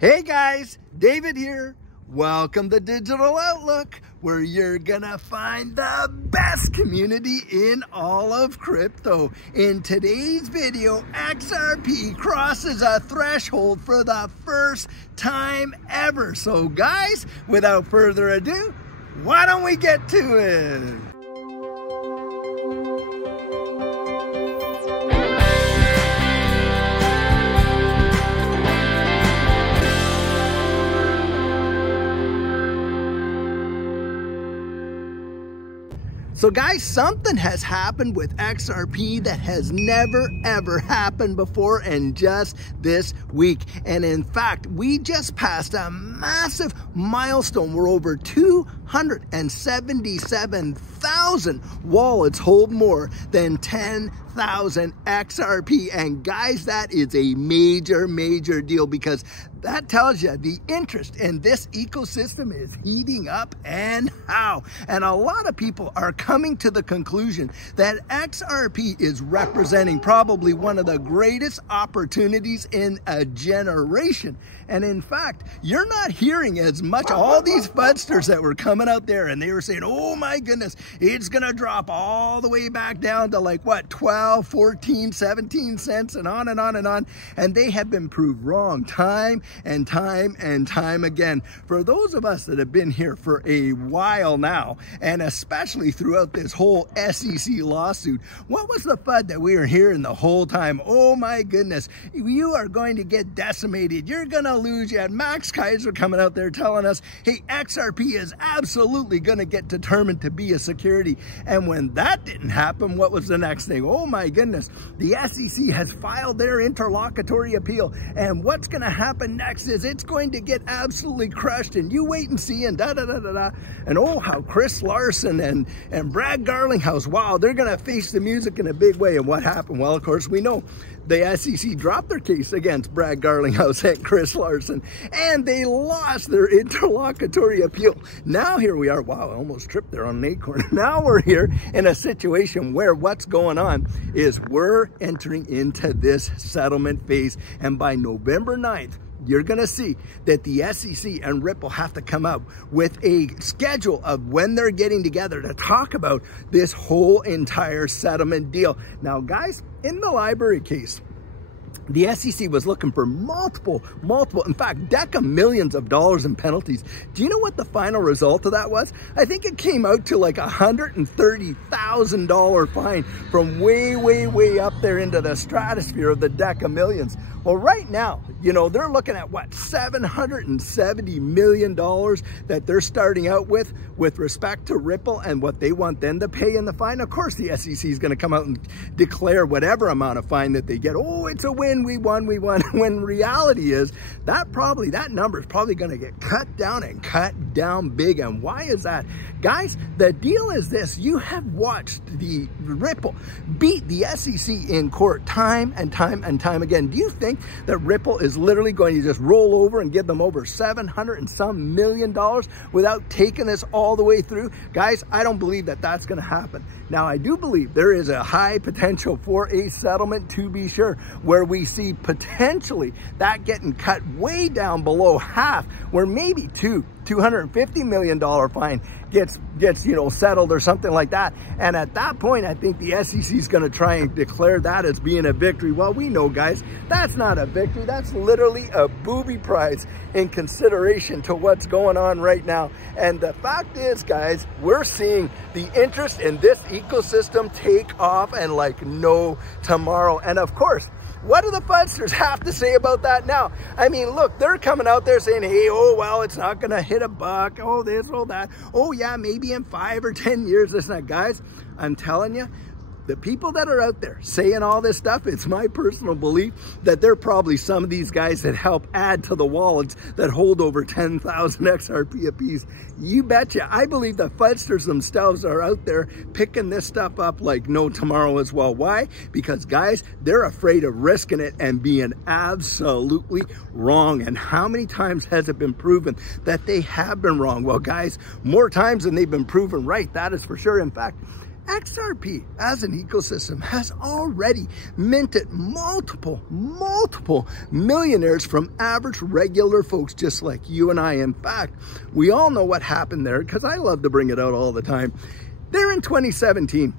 Hey guys, David here. Welcome to Digital Outlook, where you're gonna find the best community in all of crypto. In today's video, XRP crosses a threshold for the first time ever. So guys, without further ado, why don't we get to it? So guys, something has happened with XRP that has never ever happened before, and just this week. And in fact, we just passed a massive milestone where over 277,000 wallets hold more than 10,000 XRP. And guys, that is a major deal, because that tells you the interest in this ecosystem is heating up, and how. And a lot of people are coming to the conclusion that XRP is representing probably one of the greatest opportunities in a generation. And in fact, you're not hearing as much all these fudsters that were coming out there and they were saying, oh my goodness, it's gonna drop all the way back down to like what, 12, 14, 17 cents, and on and on and on. And they have been proved wrong time and time again. For those of us that have been here for a while now, and especially throughout this whole SEC lawsuit, what was the FUD that we were hearing the whole time? Oh my goodness, you are going to get decimated. You're gonna lose. You had Max Kaiser coming out there telling us, hey, XRP is absolutely gonna get determined to be a security. And when that didn't happen, what was the next thing? Oh my goodness, the SEC has filed their interlocutory appeal, and what's gonna happen next is it's going to get absolutely crushed, and you wait and see, and and oh, how Chris Larson and Brad Garlinghouse, wow, they're gonna face the music in a big way. And what happened? Well, of course, we know the SEC dropped their case against Brad Garlinghouse and Chris Larson, and they lost their interlocutory appeal. Now here we are. Wow, I almost tripped there on an acorn. Now we're here in a situation where what's going on is we're entering into this settlement phase, and by November 9th, you're gonna see that the SEC and Ripple have to come out with a schedule of when they're getting together to talk about this whole entire settlement deal. Now guys, in the library case, the SEC was looking for multiple, in fact, deca millions of dollars in penalties. Do you know what the final result of that was? I think it came out to like $130,000 fine from way up there into the stratosphere of the deca millions. Well, right now, you know, they're looking at what, $770 million that they're starting out with respect to Ripple, and what they want then to pay in the fine. Of course, the SEC is going to come out and declare whatever amount of fine that they get. Oh, it's a win, we won. When reality is that number is probably going to get cut down, and cut down big. And why is that? Guys, the deal is this: you have watched the Ripple beat the SEC in court time and time again. Do you think that Ripple is literally going to just roll over and give them over $700 and some million without taking this all the way through? Guys, I don't believe that that's going to happen. Now, I do believe there is a high potential for a settlement, to be sure, where we see potentially that getting cut way down below half, where maybe $250 million fine gets you know, settled or something like that. And at that point, I think the SEC is going to try and declare that as being a victory. Well, we know, guys, that's not a victory. That's literally a booby prize in consideration to what's going on right now. And the fact is, guys, we're seeing the interest in this ecosystem take off and like no tomorrow. And of course, what do the fudsters have to say about that now? I mean, look, they're coming out there saying, hey, oh, well, it's not going to hit $1. Oh, this, oh, that. Oh, yeah, maybe in 5 or 10 years, this and that. Guys, I'm telling you, the people that are out there saying all this stuff, it's my personal belief that they're probably some of these guys that help add to the wallets that hold over 10,000 XRP apiece. You betcha. I believe the fudsters themselves are out there picking this stuff up like no tomorrow as well. Why? Because, guys, they're afraid of risking it and being absolutely wrong. And how many times has it been proven that they have been wrong? Well, guys, more times than they've been proven right, that is for sure. In fact, XRP as an ecosystem has already minted multiple millionaires from average regular folks just like you and I. In fact, we all know what happened there because I love to bring it out all the time. There in 2017,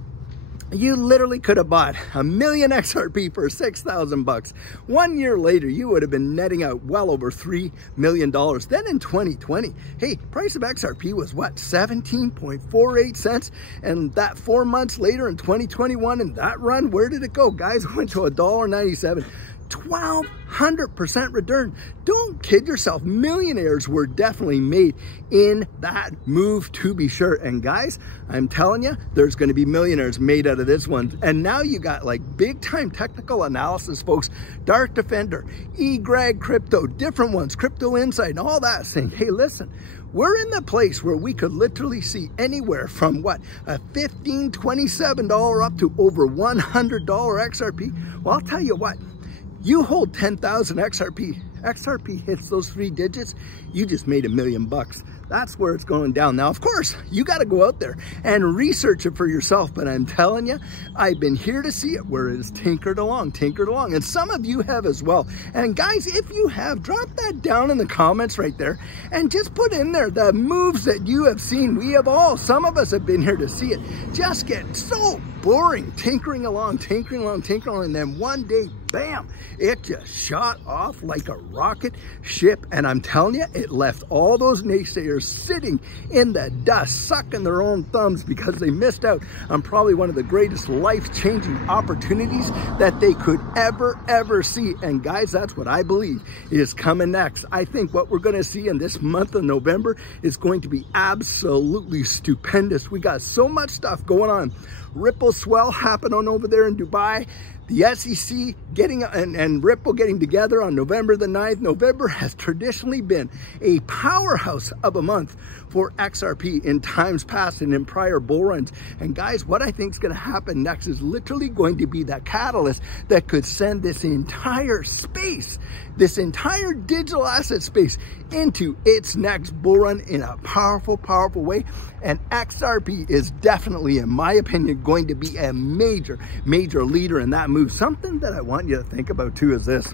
you literally could have bought 1 million XRP for 6,000 bucks. 1 year later, you would have been netting out well over $3 million. Then in 2020, hey, price of XRP was what, 17.48 cents? And that 4 months later in 2021, in that run, where did it go? Guys, it went to $1.97. 1,200% return. Don't kid yourself. Millionaires were definitely made in that move, to be sure. And guys, I'm telling you, there's going to be millionaires made out of this one. And now you got like big time technical analysis folks, Dark Defender, eGreg Crypto, different ones, Crypto Insight, and all that saying, hey, listen, we're in the place where we could literally see anywhere from what, a $15, $27 up to over $100 XRP. Well, I'll tell you what, you hold 10,000 XRP. XRP hits those 3 digits, you just made $1 million bucks. That's where it's going down. Now, of course, you got to go out there and research it for yourself. But I'm telling you, I've been here to see it where it is tinkered along. And some of you have as well. And guys, if you have, drop that down in the comments right there and just put in there the moves that you have seen. We have all, some of us have been here to see it just get so boring, tinkering along, and then one day, bam, it just shot off like a rocket ship. And I'm telling you, it left all those naysayers sitting in the dust, sucking their own thumbs because they missed out on probably one of the greatest life-changing opportunities that they could ever see. And guys, that's what I believe is coming next. I think what we're going to see in this month of November is going to be absolutely stupendous. We got so much stuff going on. Ripple swell happening over there in Dubai. The SEC getting and Ripple getting together on November the 9th. November has traditionally been a powerhouse of a month for XRP in times past and in prior bull runs. And guys, what I think is going to happen next is literally going to be the catalyst that could send this entire space, this entire digital asset space into its next bull run in a powerful way. And XRP is definitely, in my opinion, going to be a major leader in that move. Something that I want you to think about too is this.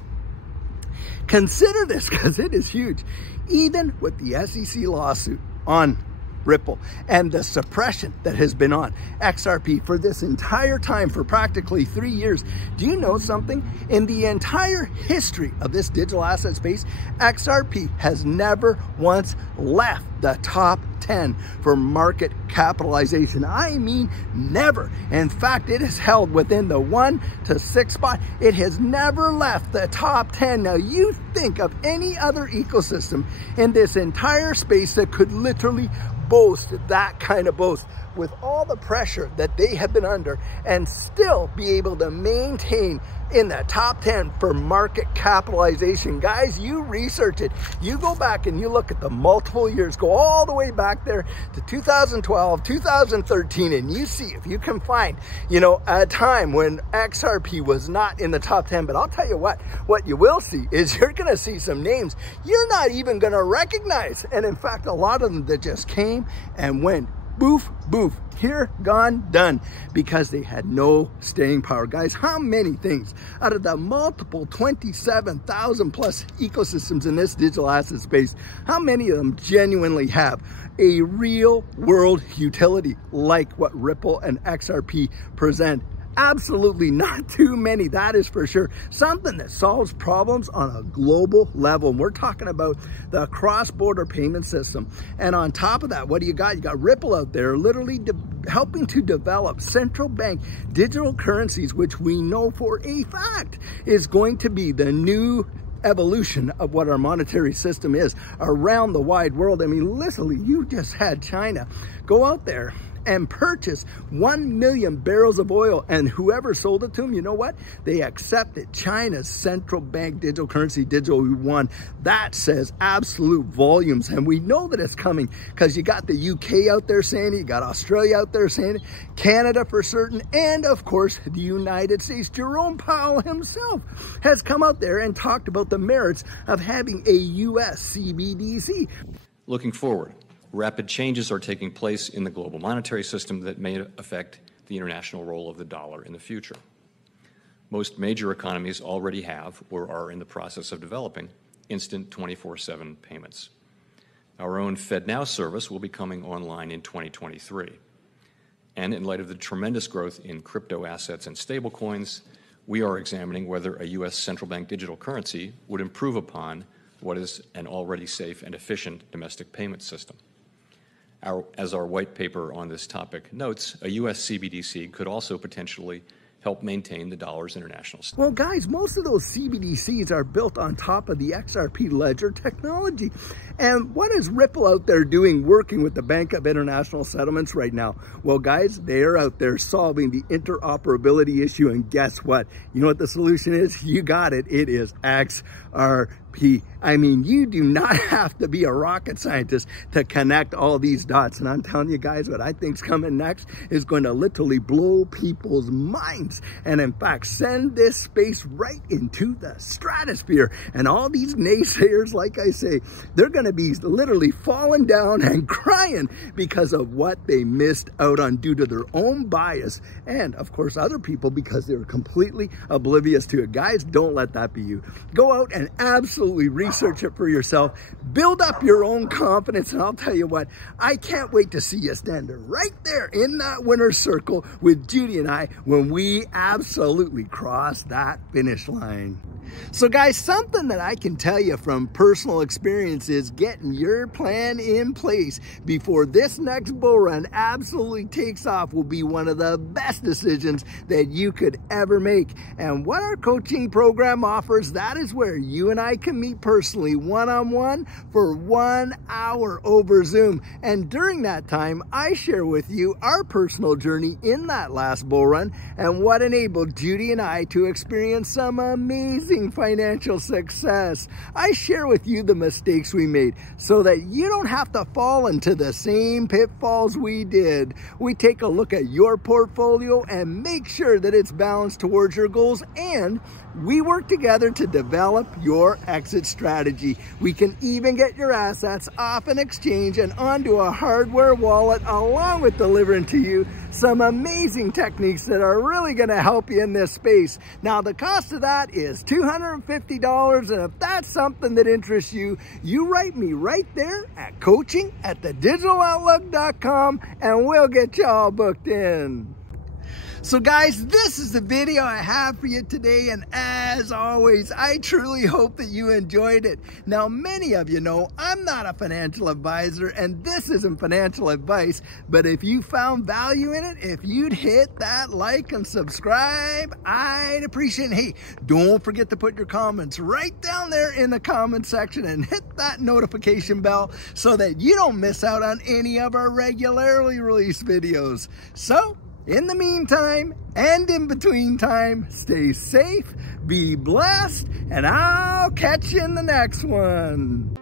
Consider this because it is huge. Even with the SEC lawsuit on Ripple and the suppression that has been on XRP for this entire time, for practically 3 years, do you know something? In the entire history of this digital asset space, XRP has never once left the top 10 for market capitalization. I mean, never. In fact, it is held within the 1 to 6 spot. It has never left the top 10. Now, you think of any other ecosystem in this entire space that could literally boast that kind of boast with all the pressure that they have been under and still be able to maintain in the top 10 for market capitalization. Guys, you research it. You go back and you look at the multiple years, go all the way back there to 2012, 2013, and you see if you can find, you know, a time when XRP was not in the top 10. But I'll tell you what you will see is you're going to see some names you're not even going to recognize. And in fact, a lot of them that just came and went boof, here, gone, done, because they had no staying power. Guys, how many things out of the multiple 27,000 plus ecosystems in this digital asset space, how many of them genuinely have a real world utility like what Ripple and XRP present? Absolutely not too many, that is for sure. Something that solves problems on a global level. And we're talking about the cross-border payment system. And on top of that, what do you got? You got Ripple out there literally helping to develop central bank digital currencies, which we know for a fact is going to be the new evolution of what our monetary system is around the wide world. I mean, literally, you just had China go out there and purchase 1 million barrels of oil, and whoever sold it to them, you know what? They accepted China's central bank digital currency, digital yuan. That says absolute volumes, and we know that it's coming because you got the UK out there saying it, you got Australia out there saying it, Canada for certain, and of course the United States. Jerome Powell himself has come out there and talked about the merits of having a US CBDC. Looking forward, rapid changes are taking place in the global monetary system that may affect the international role of the dollar in the future. Most major economies already have or are in the process of developing instant 24/7 payments. Our own FedNow service will be coming online in 2023. And in light of the tremendous growth in crypto assets and stablecoins, we are examining whether a U.S. central bank digital currency would improve upon what is an already safe and efficient domestic payment system. As our white paper on this topic notes, a U.S. CBDC could also potentially help maintain the dollar's international state. Well, guys, most of those CBDCs are built on top of the XRP ledger technology. And what is Ripple out there doing working with the Bank of International Settlements right now? Well, guys, they are out there solving the interoperability issue. And guess what? You know what the solution is? You got it. It is XRP. I mean, you do not have to be a rocket scientist to connect all these dots. And I'm telling you guys, what I think's coming next is going to literally blow people's minds. And in fact, send this space right into the stratosphere. And all these naysayers, like I say, they're going to be literally falling down and crying because of what they missed out on due to their own bias. And of course, other people because they were completely oblivious to it. Guys, don't let that be you. Go out and absolutely research it for yourself. Build up your own confidence. And I'll tell you what, I can't wait to see you standing right there in that winner's circle with Judy and I when we absolutely cross that finish line. So guys, something that I can tell you from personal experience is getting your plan in place before this next bull run absolutely takes off will be one of the best decisions that you could ever make. And what our coaching program offers, that is where you and I can meet personally one-on-one for 1 hour over Zoom. And during that time, I share with you our personal journey in that last bull run and what enabled Judy and I to experience some amazing financial success. I share with you the mistakes we made so that you don't have to fall into the same pitfalls we did. We take a look at your portfolio and make sure that it's balanced towards your goals, and we work together to develop your exit strategy. We can even get your assets off an exchange and onto a hardware wallet, along with delivering to you some amazing techniques that are really going to help you in this space. Now, the cost of that is $250, and if that's something that interests you, you write me right there at coaching@thedigitaloutlook.com and we'll get you all booked in. So guys, this is the video I have for you today, and as always, I truly hope that you enjoyed it. Now, many of you know I'm not a financial advisor, and this isn't financial advice, but if you found value in it, if you'd hit that like and subscribe, I'd appreciate it. Hey, don't forget to put your comments right down there in the comment section and hit that notification bell so that you don't miss out on any of our regularly released videos. So, in the meantime, and in between time, stay safe, be blessed, and I'll catch you in the next one.